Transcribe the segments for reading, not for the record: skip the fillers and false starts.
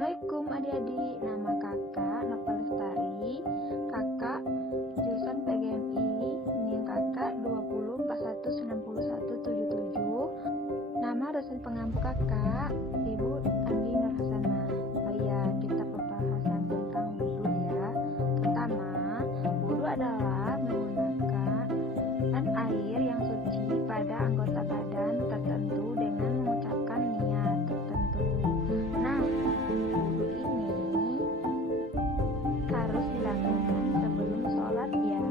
Assalamualaikum adik-adik, nama kakak Nova Lestari, kakak jurusan PGMI, NIM kakak 20419177. Nama dosen pengampu kakak Ibu Andi Nurhasana. Oh iya, kita pembahasan tentang wudu ya. Pertama, wudu adalah menggunakan air yang suci pada anggota badan tertentu dengan mengucapkan niat tertentu. Nah, wudu ini harus dilakukan sebelum sholat ya.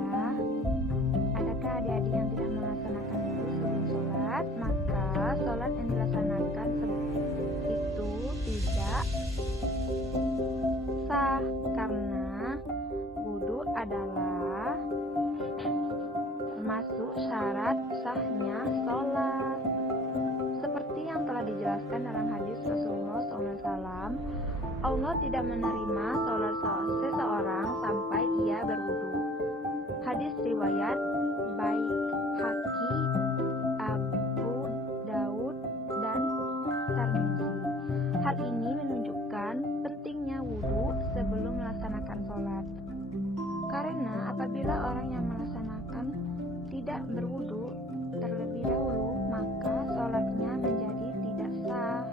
Adakah adik-adik yang tidak melaksanakan wudu sebelum sholat? Maka sholat yang dilaksanakan itu tidak sah, karena wudu adalah termasuk syarat sahnya sholat. Seperti yang telah dijelaskan dalam hadis Rasulullah SAW, Allah tidak menerima sholat seseorang sampai ia berwudu. Hadis riwayat Baihaqi, Abu Daud, dan Tirmidzi. Hal ini menunjukkan pentingnya wudu sebelum melaksanakan sholat. Karena apabila orang yang melaksanakan tidak berwudu terlebih dahulu, maka sholatnya menjadi tidak sah.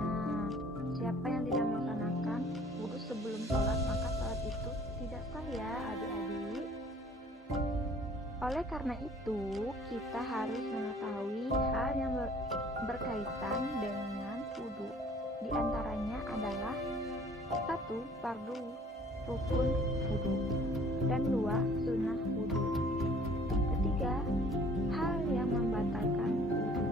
Nah, siapa yang tidak melaksanakan wudu sebelum sholat, maka sholat itu tidak sah ya adik-adik. Oleh karena itu, kita harus mengetahui hal yang berkaitan dengan wudu. Di antaranya adalah 1. Fardu rukun wudu, dan 2. Sunnah wudu. Ketiga, hal yang membatalkan wudu.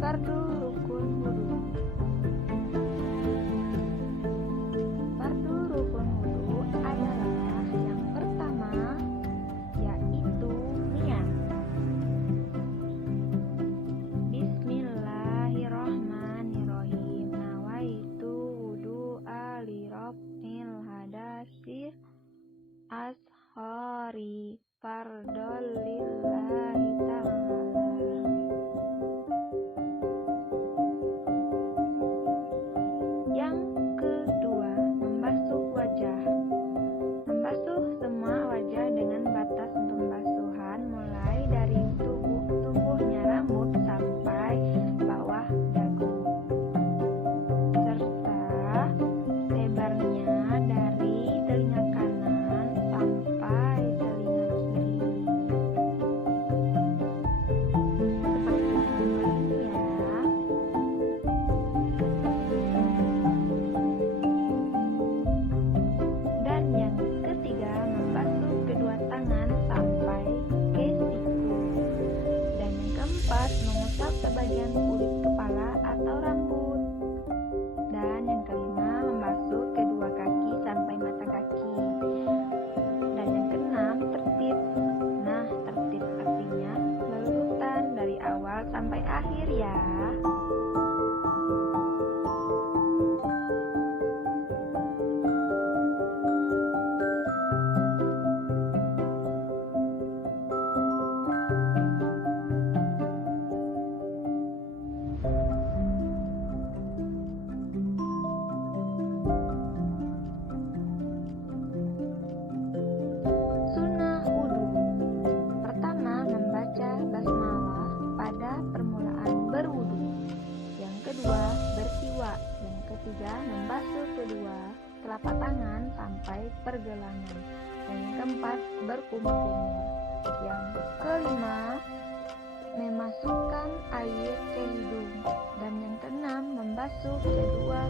Fardu rukun wudu. Fardu rukun wudu adalah yang pertama, yaitu niat. Bismillahirrahmanirrahim. Nawaitu wudu'a li raf'il hadasi ashari fardol lillahi ta'ala. Yang kedua, membasuh wajah. Membasuh semua wajah dengan batas pembasuhan mulai dari tumbuhnya rambut sampai bawah dagu, serta lebarnya dari telinga kanan sampai telinga kiri. Seperti contoh ini ya. Dan yang ketiga, membasuh kedua tangan sampai ke siku. Dan yang keempat, mengusap sebagian kulit kepala atau rambut. Dan yang kelima, membasuh kedua kaki sampai mata kaki. Dan yang keenam, tertib. Nah, tertib artinya berurutan dari awal sampai akhir ya. Sunnah wudu. Pertama, membaca basmalah pada permulaan berwudu. Yang kedua, bersiwak. Yang ketiga, membasuh kedua telapak tangan sampai pergelangan. Dan yang keempat, berkumur-kumur. Yang kelima, memasukkan air ke hidung. Dan yang keenam, membasuh kedua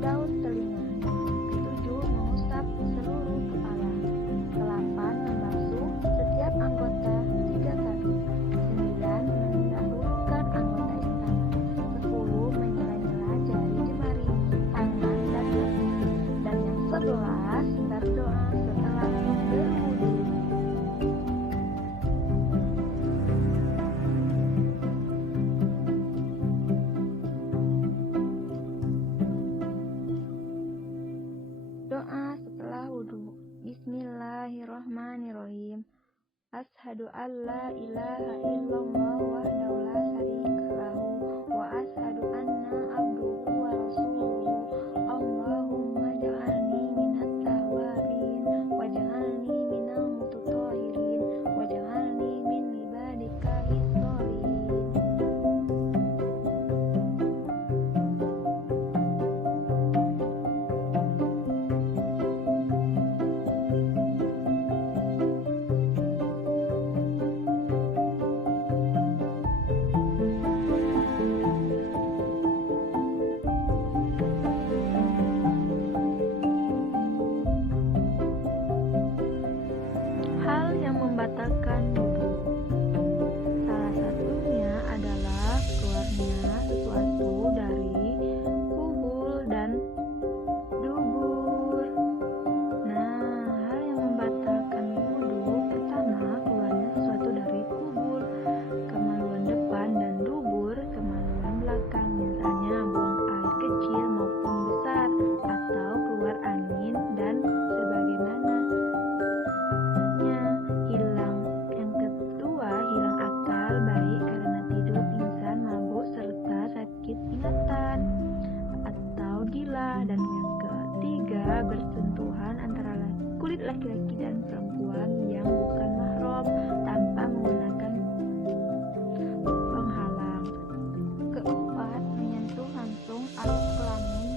daun telinga. Dan yang ketujuh, mengusap seluruh kepala. 8. Membasuh setiap anggota 3 kali. 9. Mendahulukan anggota istana. 10. Menyela-nyela jari jemari, tangan, dan kaki. Dan yang 11. Berdoa setelah berwudu. Doa setelah wudu. Bismillahirrahmanirrahim. Asyhadu an la ilaha illallah wahdahu la syarika lahu wa asyhadu anna abduhu wa rasuluhu. Allahumma ja'alni minat tawabin waj'alni minal mutatahhirin waj'alni min ibadika as-sholihin. Hal yang membatalkan wudu. Salah satunya adalah keluarnya sesuatu dari kubul dan dubur. Nah, hal yang membatalkan wudu pertama keluarnya sesuatu dari kubul, kemaluan depan, dan dubur, kemaluan belakang. Misalnya buang air kecil maupun besar, atau keluar angin dan sebagaimana. Hilang. Yang kedua, hilang akal baik karena tidur, pingsan, mabuk, serta sakit ingatan atau gila. Dan yang ketiga, bersentuhan antara kulit laki-laki dan perempuan yang bukan mahram tanpa menggunakan penghalang. Keempat, menyentuh langsung alat kelamin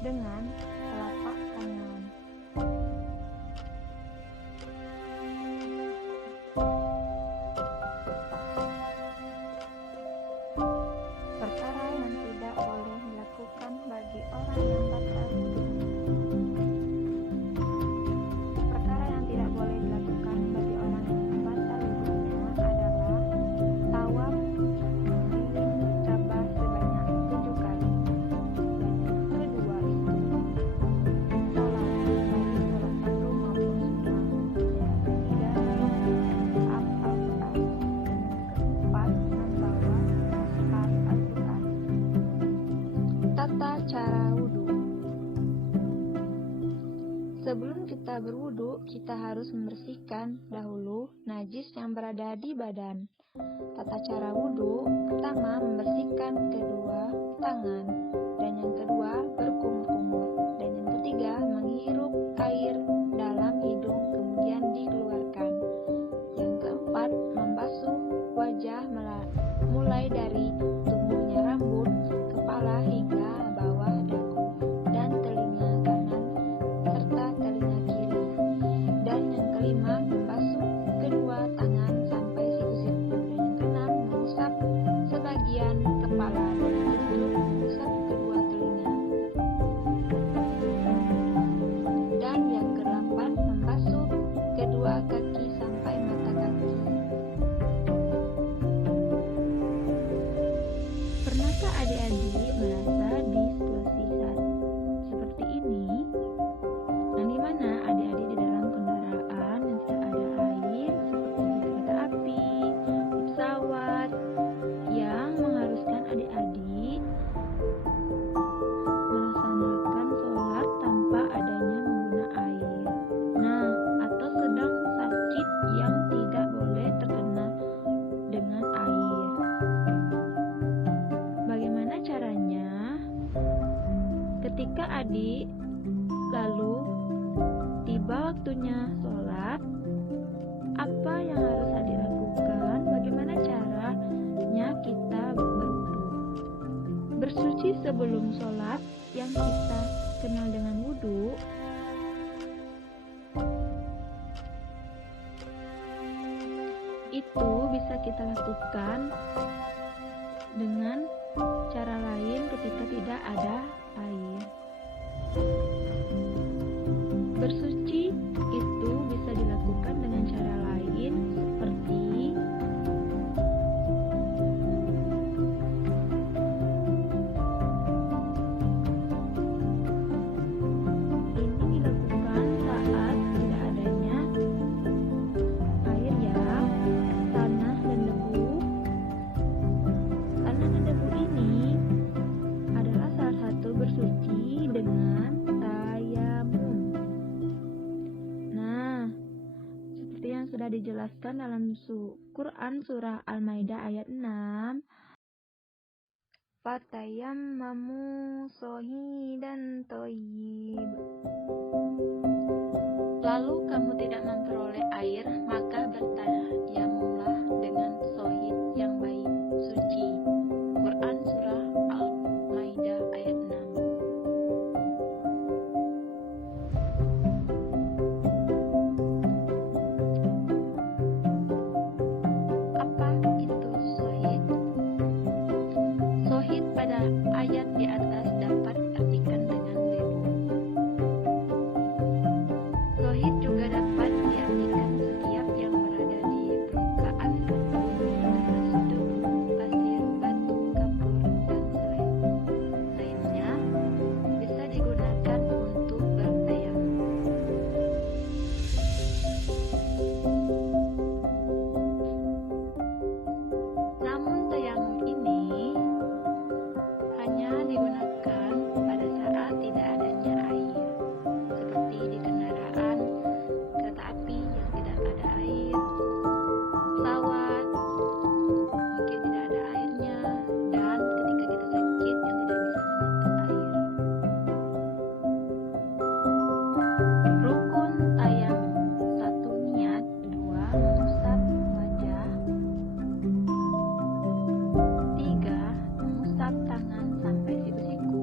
dengan telapak tangan. Perkara yang tidak boleh dilakukan bagi orang yang batal wudu. Perkara yang tidak boleh dilakukan bagi orang yang batal wudunya adalah tawaf mengelilingi Ka'bah sebanyak 7 kali. Dan yang kedua itu sholat, baik sholat fardu maupun sunnah. Yang ketiga menghafal Al-Quran. Dan yang keempat membawa mushaf Al-Quran. Tata cara wudu. Sebelum kita berwudu, kita harus membersihkan dahulu najis yang berada di badan. Tata cara wudu, pertama membersihkan kedua tangan, dan yang kedua berkumur-kumur, dan yang ketiga menghirup air dalam hidung kemudian dikeluarkan. Yang keempat membasuh wajah mulai dari tumbuhnya rambut kepala hingga bawah dagu dan telinga kanan serta telinga kiri. Dan yang kelima membasuh kedua tangan sampai siku-siku. Dan yang keenam mengusap sebagian kepala dan yang ketujuh mengusap kedua telinga. Dan yang kedelapan membasuh kedua kaki sampai mata kaki. Pernahkah adik-adik merasa di situasi seperti ini? Yang dimana adik-adik di dalam kendaraan yang tidak ada air, seperti di kereta api, di pesawat, yang mengharuskan adik-adik melaksanakan sholat tanpa adanya mengguna air. Nah, atau sedang sakit yang tidak boleh terkena dengan air. Bagaimana caranya? Ketika adik lalu tiba waktunya sholat, apa yang harus adik lakukan? Bagaimana caranya kita berwudu? Bersuci sebelum sholat yang kita kenal dengan wudu. Itu bisa kita lakukan dengan cara lain ketika tidak ada air. Bersuci itu bisa dilakukan dengan cara lain seperti ini dilakukan saat tidak adanya air ya, tanah dan debu. Tanah dan debu ini adalah salah satu bersuci dengan sudah dijelaskan dalam Quran surah Al-Maidah ayat 6. Fatayammamu shahidan thayyib. Lalu kamu tidak memperoleh air, maka bertayamumlah dengan shahid yang baik, suci. Quran surah Al-Maidah ayat 6. Apa itu shahid? Shahid pada ayat di atas dapat diartikan dengan debu. Shahid juga dapat diartikan setiap yang berada di permukaan bumi atas debu, pasir, batu, kapur, dan lainnya bisa digunakan untuk bertayamum. Namun tayamum ini hanya digunakan pada saat tidak adanya air, seperti di kendaraan kereta api yang tidak ada air, pesawat mungkin tidak ada airnya, dan ketika kita sakit yang tidak bisa menyentuh air. Rukun tayamum: 1. Niat, 2. Mengusap wajah, 3. Mengusap tangan sampai siku-siku,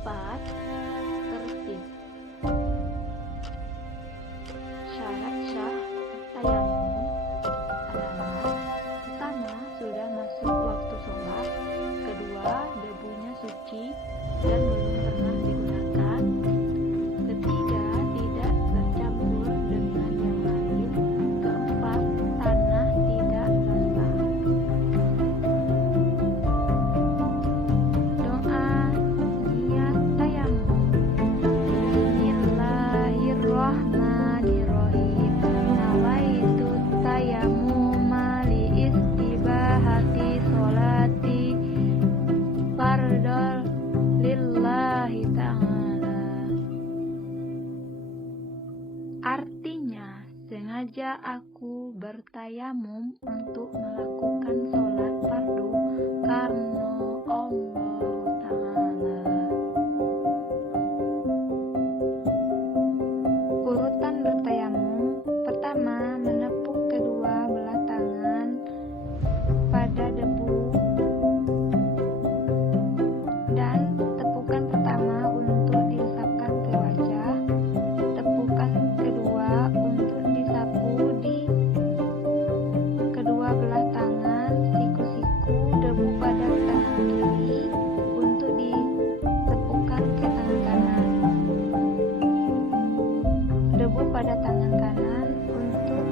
4. Tertib. Syarat sah tayamum adalah: pertama, sudah masuk waktu sholat, kedua, debunya suci dan belum pernah digunakan, ketiga, tidak bercampur dengan yang lain, keempat, tanah tidak basah. Doa niat tayamum. Bismillahirrahmanirrahim. Nawaitu tayammuma li istibahati sholati fardol lillahi ta'ala. Artinya, sengaja aku bertayamum untuk melakukan sholat fardu karena Allah Ta'ala. Urutan bertayamum: pertama, menepuk kedua belah tangan pada debu dan tepukan pertama untuk diusapkan ke wajah, tepukan kedua untuk disapu di kedua belah tangan, siku-siku, debu pada tangan kiri untuk ditepukan ke tangan kanan, debu pada tangan kanan untuk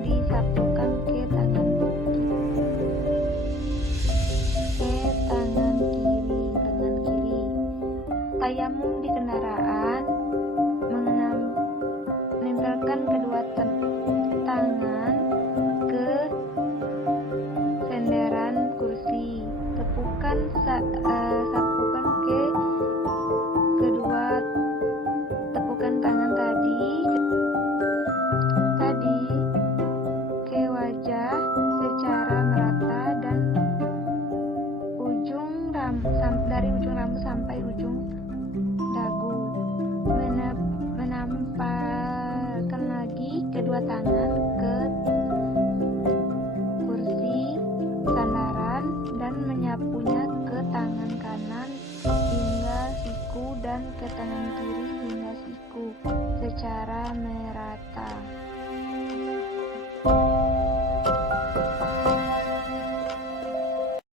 disapukan ke tangan kiri. Tayamum di kendaraan: menempelkan kedua tangan ke senderan kursi, sapukan ke kedua tepukan tangan tadi ke wajah secara merata dan dari ujung rambut sampai ujung dagu. Menampilkan lagi kedua tangan ke kursi sandaran dan menyapunya ke tangan kanan hingga siku dan ke tangan kiri hingga siku secara merata.